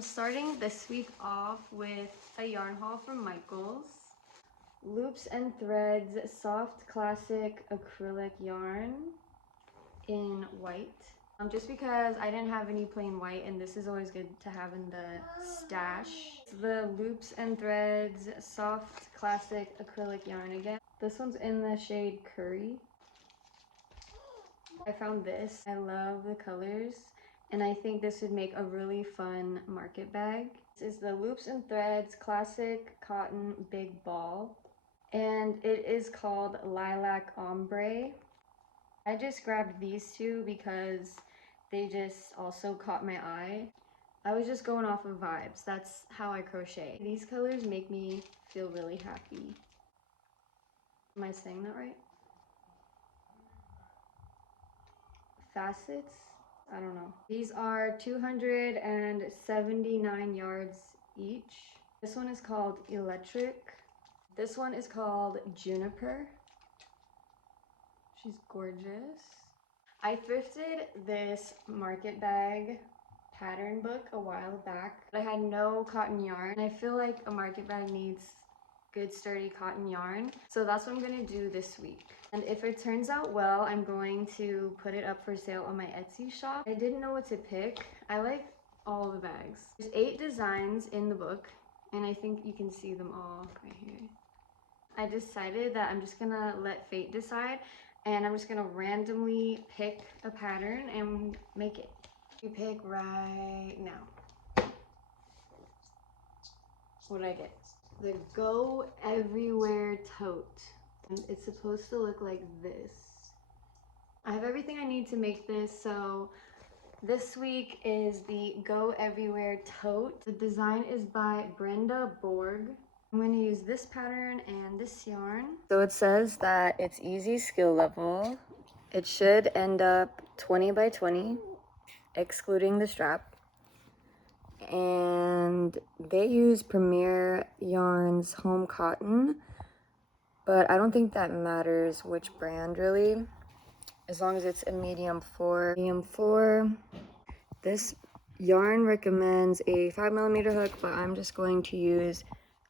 I'm starting this week off with a yarn haul from Michaels. Loops and Threads soft classic acrylic yarn in white. Just because I didn't have any plain white, and this is always good to have in the stash. It's the Loops and Threads soft classic acrylic yarn again. This one's in the shade Curry. I found this. I love the colors, and I think this would make a really fun market bag. This is the Loops and Threads classic cotton big ball, and it is called Lilac Ombre. I just grabbed these two because they just also caught my eye. I was just going off of vibes. That's how I crochet. These colors make me feel really happy. Am I saying that right? Facets? I don't know. These are 279 yards each. This one is called Electric. This one is called Juniper. She's gorgeous. I thrifted this market bag pattern book a while back. I had no cotton yarn. I feel like a market bag needs good sturdy cotton yarn. So that's what I'm gonna do this week. And if it turns out well, I'm going to put it up for sale on my Etsy shop. I didn't know what to pick. I like all the bags. There's 8 designs in the book, and I think you can see them all right here. I decided that I'm just gonna let fate decide, and I'm just gonna randomly pick a pattern and make it. You pick right now. What did I get? The Go Everywhere tote. And it's supposed to look like this. I have everything I need to make this, so this week is the Go Everywhere tote. The design is by Brenda Borg. I'm going to use this pattern and this yarn. So it says that it's easy skill level. It should end up 20 by 20, excluding the strap. And they use Premier Yarns Home Cotton, but I don't think that matters which brand really, as long as it's a medium 4. Medium 4. This yarn recommends a 5mm hook, but I'm just going to use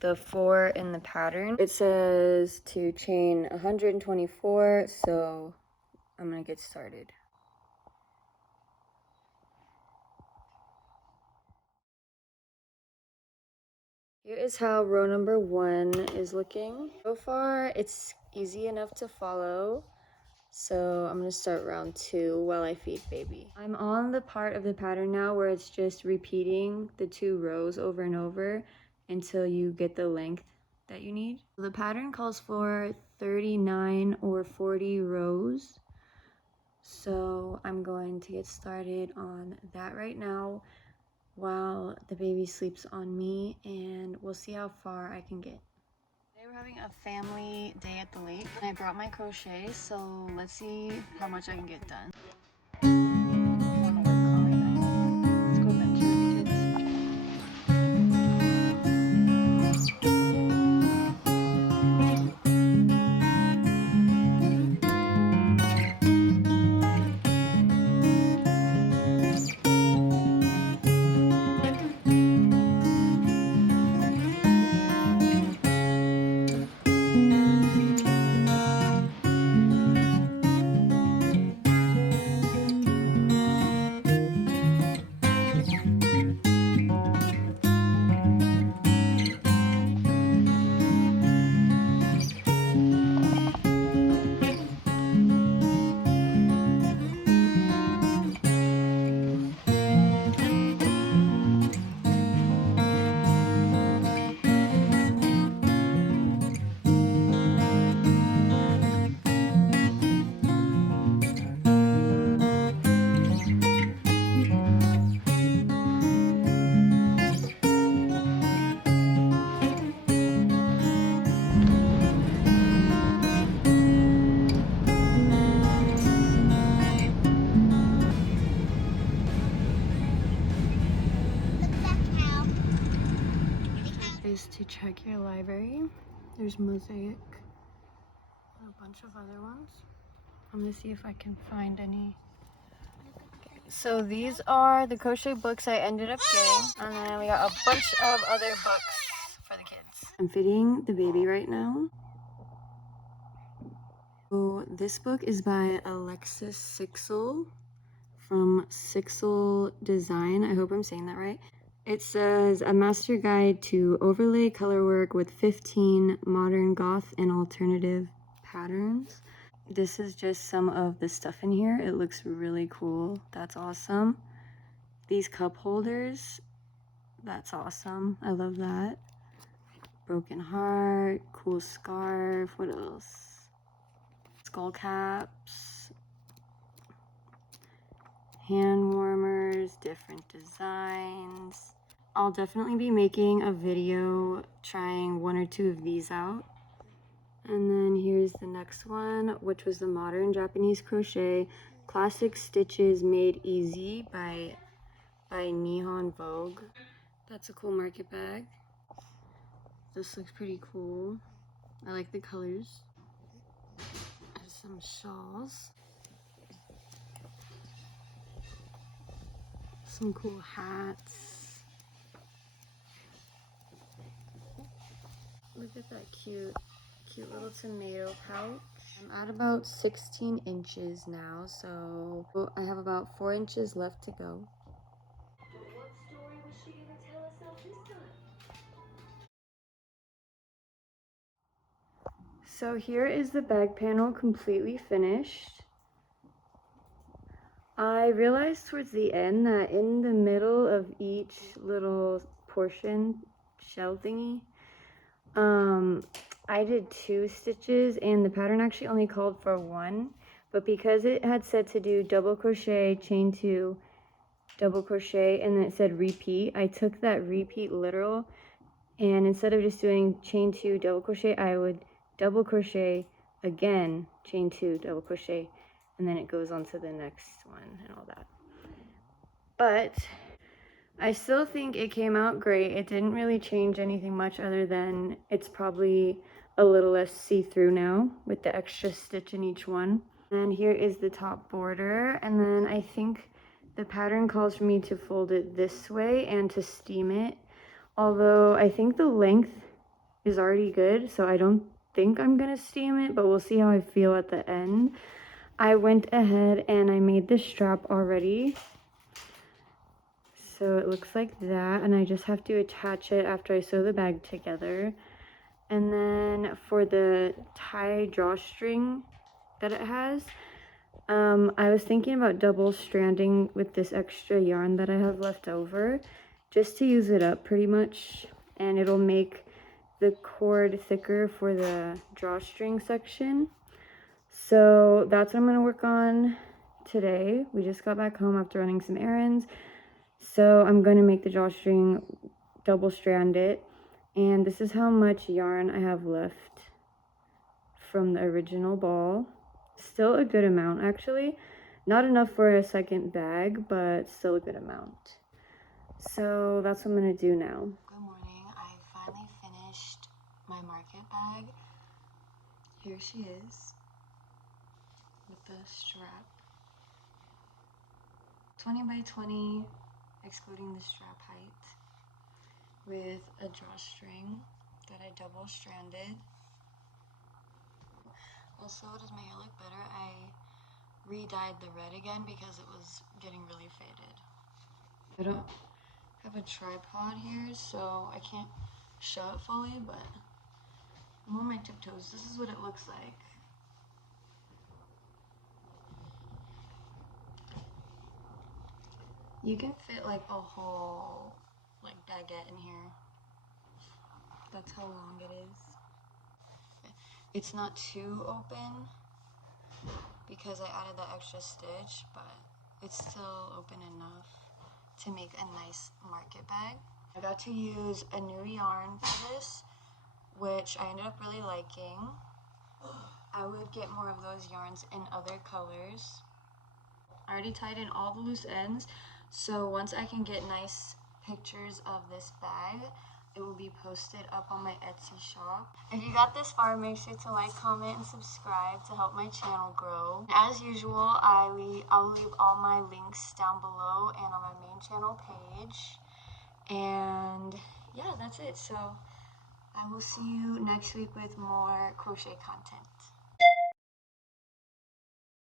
the 4 in the pattern. It says to chain 124, so I'm gonna get started. Here is how row number 1 is looking. So far, it's easy enough to follow. So I'm gonna start round 2 while I feed baby. I'm on the part of the pattern now where it's just repeating the 2 rows over and over until you get the length that you need. The pattern calls for 39 or 40 rows. So I'm going to get started on that right now while the baby sleeps on me, and we'll see how far I can get. Today we're having a family day at the lake, and I brought my crochet, so let's see how much I can get done. Let's go venture with the kids. Is to check your library. There's Mosaic and a bunch of other ones. I'm gonna see if I can find any. Okay, So these are the crochet books I ended up getting, and then we got a bunch of other books for the kids. I'm fitting the baby right now. So this book is by Alexis Sixel from Sixel Design. I hope I'm saying that right. It says a master guide to overlay color work with 15 modern goth and alternative patterns. This is just some of the stuff in here. It looks really cool. That's awesome. These cup holders, that's awesome. I love that. Broken heart, cool scarf. What else? Skull caps, hand warmers, different designs. I'll definitely be making a video trying one or two of these out. And then here's the next one, which was the Modern Japanese Crochet Classic Stitches Made Easy by Nihon Vogue. That's a cool market bag. This looks pretty cool. I like the colors. There's some shawls. Some cool hats. Look at that cute little tomato pouch. I'm at about 16 inches now, so I have about 4 inches left to go. What story was she gonna tell herself this time? So here is the bag panel completely finished. I realized towards the end that in the middle of each little portion, shell thingy, I did 2 stitches and the pattern actually only called for 1, but because it had said to do double crochet, chain 2, double crochet, and then it said repeat, I took that repeat literal, and instead of just doing chain 2, double crochet, I would double crochet again, chain 2, double crochet, and then it goes on to the next one and all that. But I still think it came out great. It didn't really change anything much other than it's probably a little less see-through now with the extra stitch in each one. And here is the top border, and then I think the pattern calls for me to fold it this way and to steam it, although I think the length is already good, so I don't think I'm gonna steam it, but we'll see how I feel at the end. I went ahead and I made the strap already, so it looks like that, and I just have to attach it after I sew the bag together. And then for the tie drawstring that it has, I was thinking about double stranding with this extra yarn that I have left over, just to use it up pretty much, and it'll make the cord thicker for the drawstring section. So that's what I'm going to work on today. We just got back home after running some errands, so I'm going to make the drawstring, double strand it, and this is how much yarn I have left from the original ball. Still a good amount, actually. Not enough for a second bag, but still a good amount. So that's what I'm going to do now. Good morning. I finally finished my market bag. Here she is with the strap. 20 by 20, excluding the strap height, with a drawstring that I double stranded. Also, does my hair look better? I re-dyed the red again because it was getting really faded. I don't have a tripod here, so I can't show it fully, but I'm on my tiptoes. This is what it looks like. You can fit like a whole baguette in here. That's how long it is. It's not too open because I added that extra stitch, but it's still open enough to make a nice market bag. I got to use a new yarn for this, which I ended up really liking. I would get more of those yarns in other colors. I already tied in all the loose ends, so once I can get nice pictures of this bag, it will be posted up on my Etsy shop. If you got this far, make sure to like, comment, and subscribe to help my channel grow. As usual, I'll leave all my links down below and on my main channel page. And yeah, that's it. So I will see you next week with more crochet content.